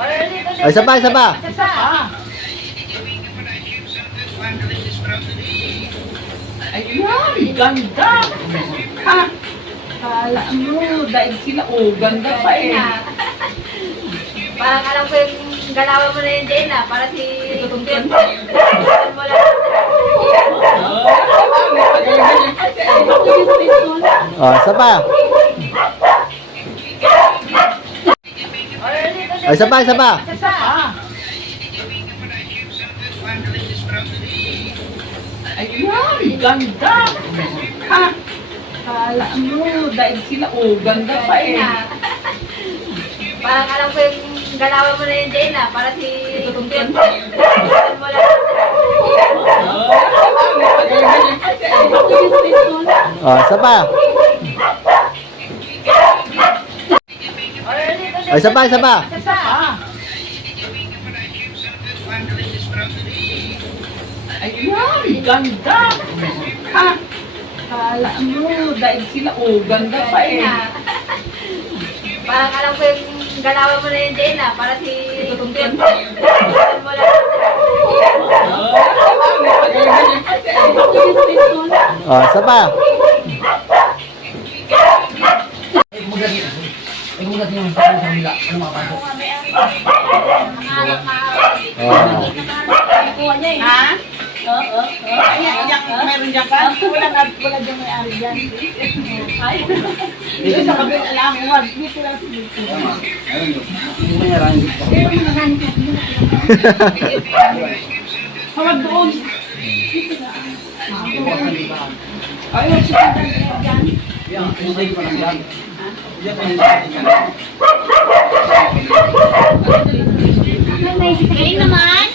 Ay, isa pa, isa pa. Ay, ganda! Ha? Kala mo, dahil sila, ganda pa eh. Parang alam ko yung galawan mo na yun, Jane, para si Tuntun. Oh, isa pa. Ay, isa pa, isa pa. Ay, ganda! Ha? Kala mo, dahil sila, ganda pa eh. Parang alam ko yung galawan mo na yun, Jane, para si Tuntun. Oh, isa pa. Ay, isa pa, isa pa. Ay, ganda! Ha? Kala mo, dahil sila, ganda pa eh. Parang alam ko yung galawan mo na yun, Jane, para si Tuntun. Oh, isa pa. Ay, kung natin yung sa kanila, ano makapasok? Oh. Ha? Meron dyan ka? Wala dyan may ari dyan. Dito sa kabila lang, dito lang sa dito. Hindi mo narahan dito. Hawag doon. Ayaw, siya dyan. Yan, yung sa'yo pa lang yan. Yan pa yung Galing naman.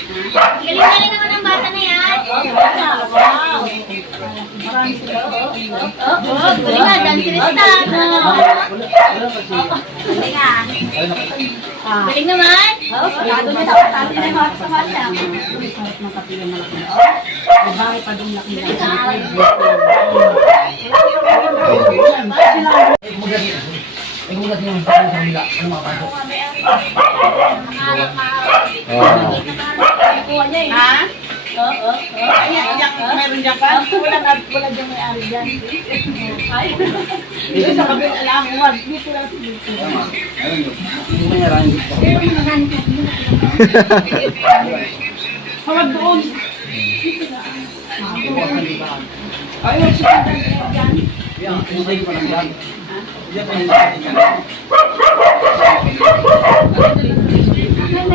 Galing naman ang bata na yan. Galing nga, dyan si Ristan. Galing nga. Galing naman. Sigurado na dapat natin na mga kasama siya. Ay, kung natin yung sa kanila, ano makapasok? Oh. Ha? Meron dyan ka? Wala dyan may ari dyan. Dito sa kabila lang, dito lang sa dito. Hindi mo narahan dito. Hawag doon. Ayaw, siya dyan. Yan, yung sa'yo pa lang yan. Yan pa yung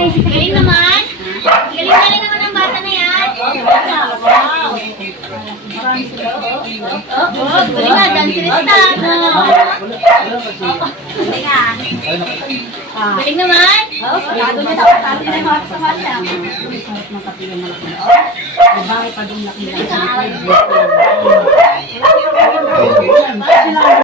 Galing naman. Galing naman ang bata na yan. Galing nga, dyan si Ristan. Galing nga. Galing naman. Sigurado na dapat natin na mga kasama siya. Ay,